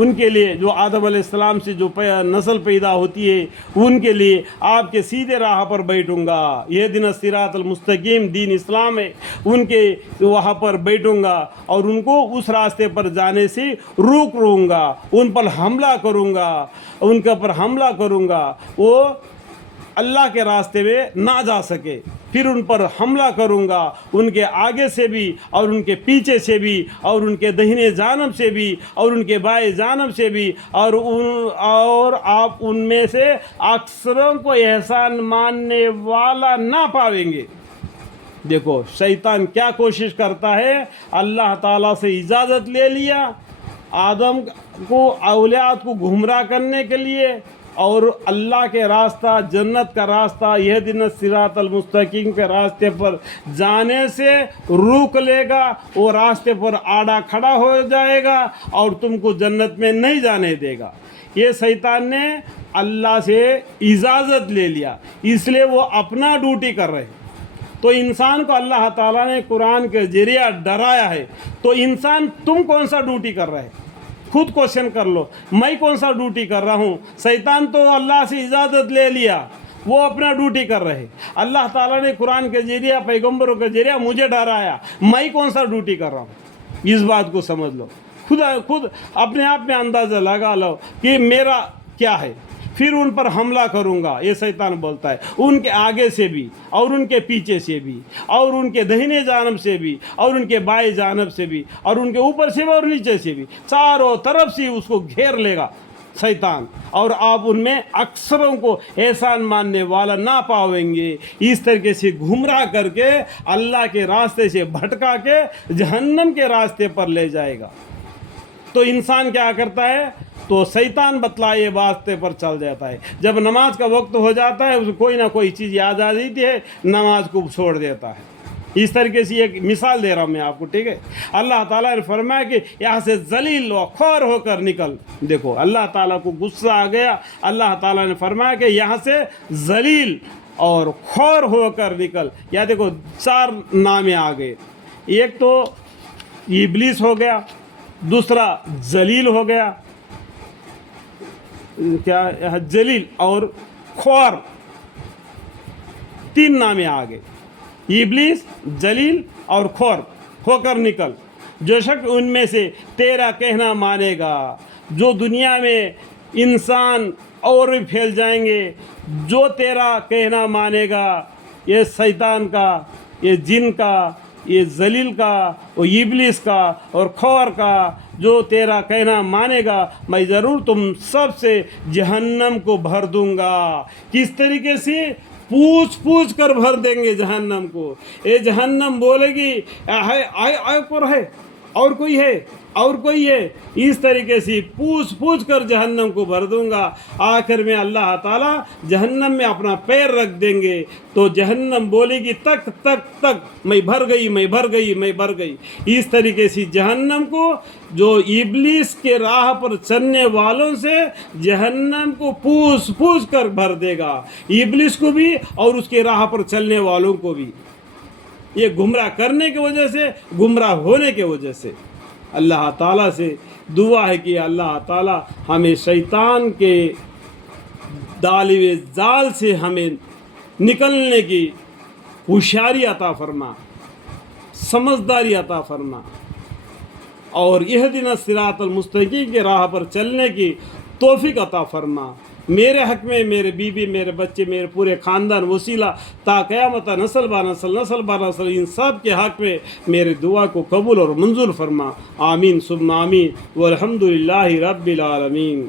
ان کے لیے جو آدم علیہ السلام سے جو نسل پیدا ہوتی ہے ان کے لیے آپ کے سیدھے راہ پر بیٹھوں گا، یہ دن الصراط المستقیم دین اسلام ہے، ان کے وہاں پر بیٹھوں گا اور ان کو اس راستے پر جانے سے روکوں گا، ان پر حملہ کروں گا، ان کے اوپر حملہ کروں گا، وہ اللہ کے راستے میں نہ جا سکے، پھر ان پر حملہ کروں گا، ان کے آگے سے بھی اور ان کے پیچھے سے بھی اور ان کے دہنے جانب سے بھی اور ان کے بائیں جانب سے بھی، اور آپ ان میں سے اکثروں کو احسان ماننے والا نہ پاویں گے۔ دیکھو شیطان کیا کوشش کرتا ہے، اللہ تعالیٰ سے اجازت لے لیا آدم کو اولاد کو گمراہ کرنے کے لیے، اور اللہ کے راستہ جنت کا راستہ اہدنا الصراط المستقیم کے راستے پر جانے سے روک لے گا، وہ راستے پر آڑا کھڑا ہو جائے گا اور تم کو جنت میں نہیں جانے دے گا۔ یہ شیطان نے اللہ سے اجازت لے لیا، اس لیے وہ اپنا ڈیوٹی کر رہے ہیں۔ تو انسان کو اللہ تعالیٰ نے قرآن کے ذریعہ ڈرایا ہے، تو انسان تم کون سا ڈیوٹی کر رہے ہیں؟ خود کوشچن کر لو، میں کون سا ڈیوٹی کر رہا ہوں؟ شیطان تو اللہ سے اجازت لے لیا، وہ اپنا ڈیوٹی کر رہے، اللہ تعالیٰ نے قرآن کے ذریعہ پیغمبروں کے ذریعہ مجھے ڈرایا، میں کون سا ڈیوٹی کر رہا ہوں؟ اس بات کو سمجھ لو، خود اپنے آپ میں اندازہ لگا لو کہ میرا کیا ہے، پھر ان پر حملہ کروں گا، یہ شیطان بولتا ہے، ان کے آگے سے بھی اور ان کے پیچھے سے بھی اور ان کے دہنے جانب سے بھی اور ان کے بائیں جانب سے بھی اور ان کے اوپر سے بھی اور نیچے سے بھی، چاروں طرف سے اس کو گھیر لے گا شیطان، اور آپ ان میں اکثروں کو احسان ماننے والا نہ پاویں گے۔ اس طریقے سے گمراہ کر کے اللہ کے راستے سے بھٹکا کے جہنم کے راستے پر لے جائے گا۔ تو انسان کیا کرتا ہے؟ تو شیطان بتلائے واسطے پر چل جاتا ہے، جب نماز کا وقت ہو جاتا ہے اسے کوئی نہ کوئی چیز یاد آ جاتی ہے، نماز کو چھوڑ دیتا ہے۔ اس طریقے سے ایک مثال دے رہا ہوں میں آپ کو، ٹھیک ہے؟ اللہ تعالیٰ نے فرمایا کہ یہاں سے ذلیل و خوار ہو کر نکل۔ دیکھو اللہ تعالیٰ کو غصہ آ گیا، اللہ تعالیٰ نے فرمایا کہ یہاں سے ذلیل اور خوار ہو کر نکل۔ یا دیکھو 4 نام آ گئے، ایک تو ابلیس ہو گیا، دوسرا ذلیل ہو گیا، کیا ذلیل اور خوار، 3 نام آ گئے، ابلیس، ذلیل اور خوار ہو کر نکل۔ جو شخص ان میں سے تیرا کہنا مانے گا، جو دنیا میں انسان اور بھی پھیل جائیں گے، جو تیرا کہنا مانے گا، یہ شیطان کا، یہ جن کا، یہ ذلیل کا، اور ابلیس کا اور خوار کا، جو تیرا کہنا مانے گا، میں ضرور تم سب سے جہنم کو بھر دوں گا۔ کس طریقے سے؟ پوچھ کر بھر دیں گے جہنم کو۔ یہ جہنم بولے گی اور کوئی ہے اور کوئی ہے، اس طریقے سے پوچھ کر جہنم کو بھر دوں گا۔ آخر میں اللہ تعالیٰ جہنم میں اپنا پیر رکھ دیں گے تو جہنم بولے گی تک تک تک، میں بھر گئی میں بھر گئی میں بھر گئی۔ اس طریقے سے جہنم کو، جو ابلیس کے راہ پر چلنے والوں سے جہنم کو پوچھ کر بھر دے گا، ابلیس کو بھی اور اس کے راہ پر چلنے والوں کو بھی، یہ گمراہ کرنے کی وجہ سے، گمراہ ہونے کی وجہ سے۔ اللہ تعالیٰ سے دعا ہے کہ اللہ تعالیٰ ہمیں شیطان کے ڈالے جال سے ہمیں نکلنے کی ہوشیاری عطا فرما، سمجھداری عطا فرما، اور اہدنا الصراط المستقیم کے راہ پر چلنے کی توفیق عطا فرما۔ میرے حق میں، میرے بیوی، میرے بچے، میرے پورے خاندان وسیلہ تا قیامت نسل با نسل، نسل با نسل، ان سب کے حق میں میرے دعا کو قبول اور منظور فرما۔ آمین ثم آمین، والحمد للہ رب العالمین۔